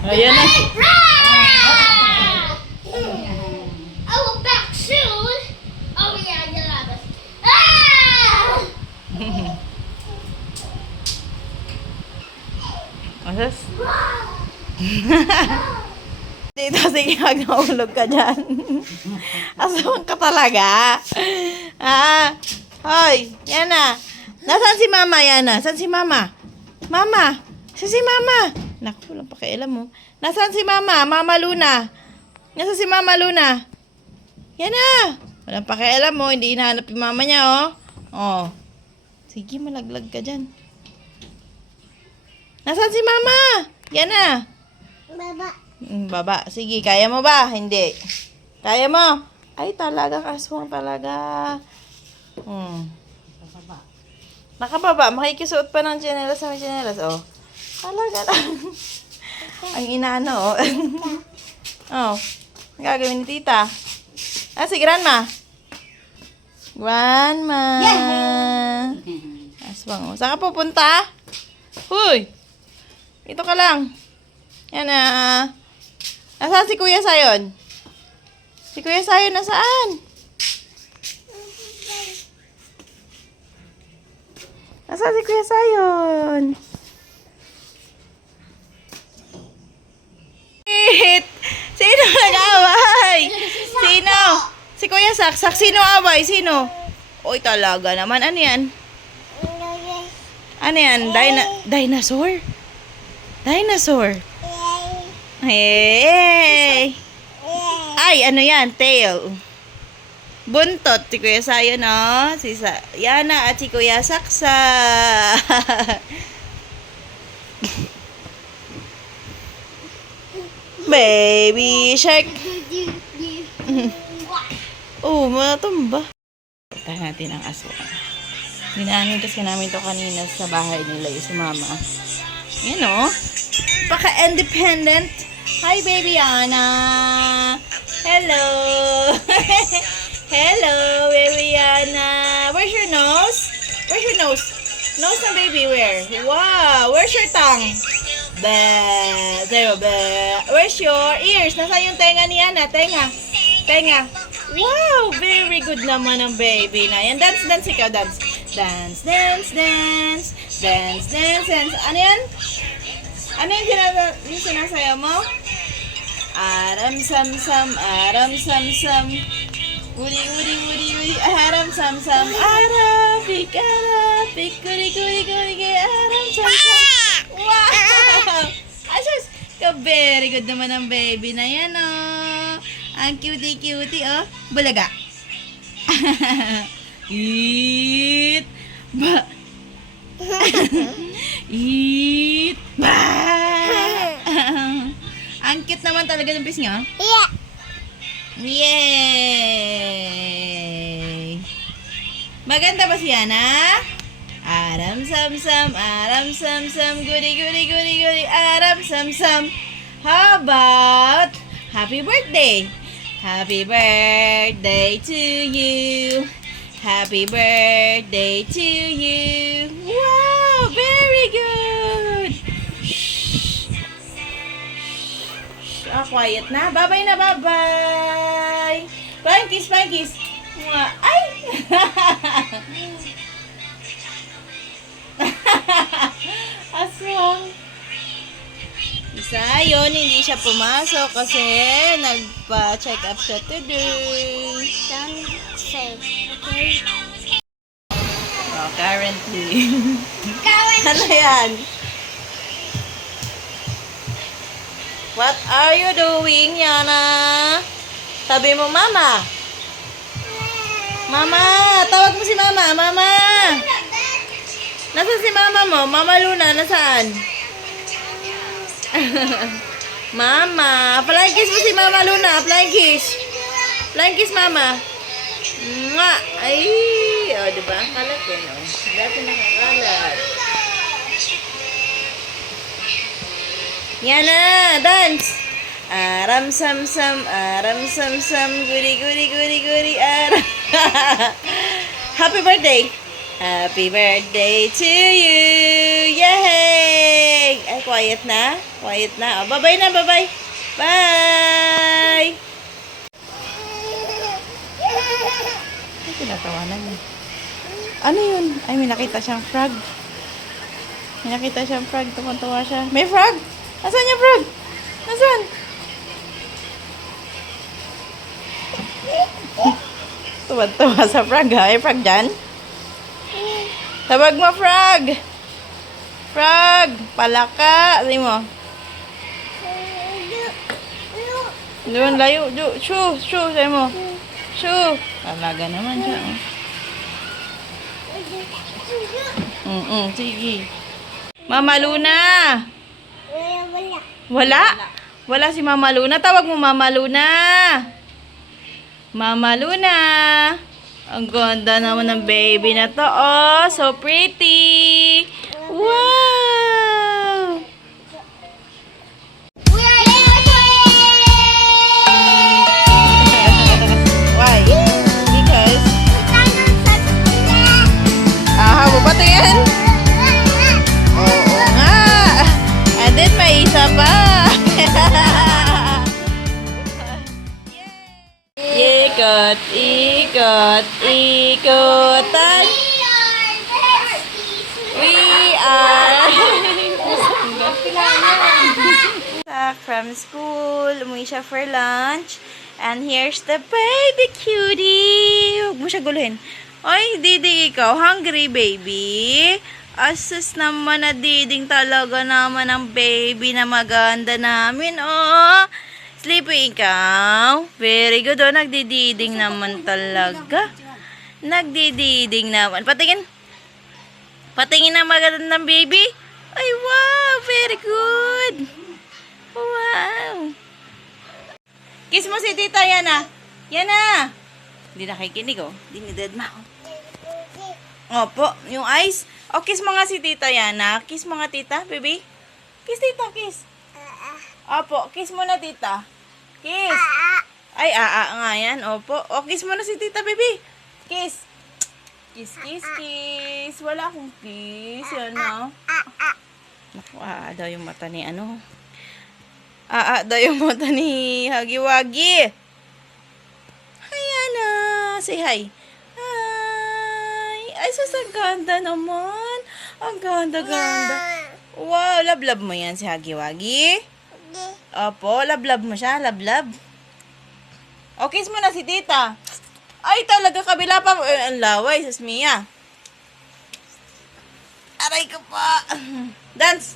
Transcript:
Ayan na. I will back soon. Oh yeah, you love it. Ah! Asas? Dito, sige, huwag nahulog ka dyan. Asawang ka talaga. Hoy, yan na. Nasaan si mama, Yana? Saan si mama? Mama? Saan si mama? Naku, walang pakialam mo. Nasaan si mama? Mama Luna. Nasaan si mama Luna? Yan na. Walang pakialam mo. Hindi hinahanap yung mama niya, oh. Oh. Sige, malaglag ka dyan. Nasaan si mama? Yan na. Baba. Baba. Sige, kaya mo ba? Hindi. Kaya mo? Ay, talaga, kaswang talaga. Nakababa. Makikisuot pa ng tsinelas sa may tsinelas, oh. Talaga lang. Ang inaano, oh. Oh. Ang gagawin ni tita. Si grandma. Grandma. Aswang, oh. Saan ka pupunta? Huy! Ito ka lang. Yan na. Nasaan si Kuya Sayon? Si Kuya Sayon nasaan? Nasaan si Kuya Sayon? Sino nag-away? Sino? Si Kuya Saksak. Sino away? Sino? Uy, talaga naman. Ano yan? Ano yan? Dinosaur? Dinosaur. Hey! Ay, ano yan? Tail. Buntot. Si Kuya Sayo, no? Si Yana at si Kuya Saksa. Baby shark. Oh, matumba. Punta natin ang aswang. Dinaanin kasi namin to kanina sa bahay nila yung si mama. Yan o. Paka-independent. Hi, baby Yana. Hello. Hello, baby Yana. Where's your nose? Where's your nose? Nose na baby, where? Wow. Where's your tongue? Bleh. There, bleh. Where's your ears? Nasaan yung tenga ni Yana? Tenga. Tenga. Wow, very good naman ang baby na yan. Dance, dance ikaw, dance. Dance, dance, dance. Dance, dance, dance. Ano yan? Ano yung sinasayaw mo? Aram, sam, sam. Aram, sam, sam. Uri, uri, uri, uri. Aram, sam, sam. Arapik, arapik. Kuri, kuri, kuri, kuri. Aram, sam, sam. Wow! Asus! Very good naman ang baby na yan, oh. Ang cutie-cutie, oh. Bulaga. Eat. Ba. Eat. Ba. Ang cute naman talaga ng fish niya. Yeah. Yay! Maganda ba siya na? Aram sam sam, goody goody goody goody, aram sam sam. How about happy birthday? Happy birthday to you. Happy birthday to you. Wow, very good. Shh. Quiet na. Bye-bye na, bye-bye. Flying kiss, flying kiss. Ay! Aswang. Isa yun, hindi siya pumasok kasi nagpa-check up siya today. Don't say, okay? Oh, currently. Ano yan? What are you doing, Yana? Sabi mo, Mama. Mama, tawag mo si Mama. Mama. Nasaan si Mama mo? Mama Luna, nasaan? Mama, flying kiss mo si Mama Luna. Flying kiss. Flying kiss, Mama. Nga. Ay, o, diba? Ang kalat yun, o. Dati nakakalat. Yana, dance. Aram sam sam, goody goody goody goody, aram. Happy birthday. Happy birthday to you. Yay! Ay, quiet na. Quiet na. Oh, bye-bye na, bye-bye. Bye! Ay, tinatawanan niya. Ano yun? Ay, may nakita siyang frog. May nakita siyang frog. Tumantawa siya. May frog? Nasaan yung frog? Nasaan? Tumantawa sa frog ha? May frog dyan? Tawag mo, frog! Frog! Palaka! Sabi mo. Doon, layo. Shoo! Shoo! Sabi mo. Shoo! Talaga naman siya. Sige. Mama Luna! Wala? Wala si Mama Luna. Tawag mo Mama Luna. Mama Luna. Ang ganda naman ng baby na to. Oh, so pretty. Wow! Why? Because? Habo pa to yan? Oo nga. And then may isa pa. Ikot, ikot, ikotan. We are back from school. Umuwi siya for lunch. And here's the baby cutie. Huwag mo siya guluhin. Oy, Diding, ikaw. Hungry, baby? Asus naman na Diding talaga naman ang baby na maganda namin. Oh, sleepy ikaw. Very good. Oh, nagdididing naman talaga. Nagdididing naman. Patingin. Patingin na maganda ng baby. Ay, wow. Very good. Wow. Kiss mo si Tita Yana. Yana. Hindi nakikinig, oh. Dinidad ma. Opo, yung eyes. O, kiss mo nga si Tita Yana. Kiss mo nga, Tita, baby. Kiss, Tita, kiss. Opo, kiss mo na, Tita. Kiss. Ay, nga yan. Opo. O, kiss mo na si Tita, baby. Kiss. Kiss, kiss, kiss. Wala akong kiss. Yan, no? Naku, daw yung mata ni ano. Daw yung mata ni Hagi-Wagi. Ayan na. Say hi. Hi. Ay, sus, ang ganda naman. Ang ganda-ganda. Wow, love-love mo yan si Hagi-Wagi. Opo, love-love mo siya. Love-love. O, kiss mo na si Tita. Ay, talaga, kabila pa. Ang laway, sus Mia. Aray ko pa. Dance.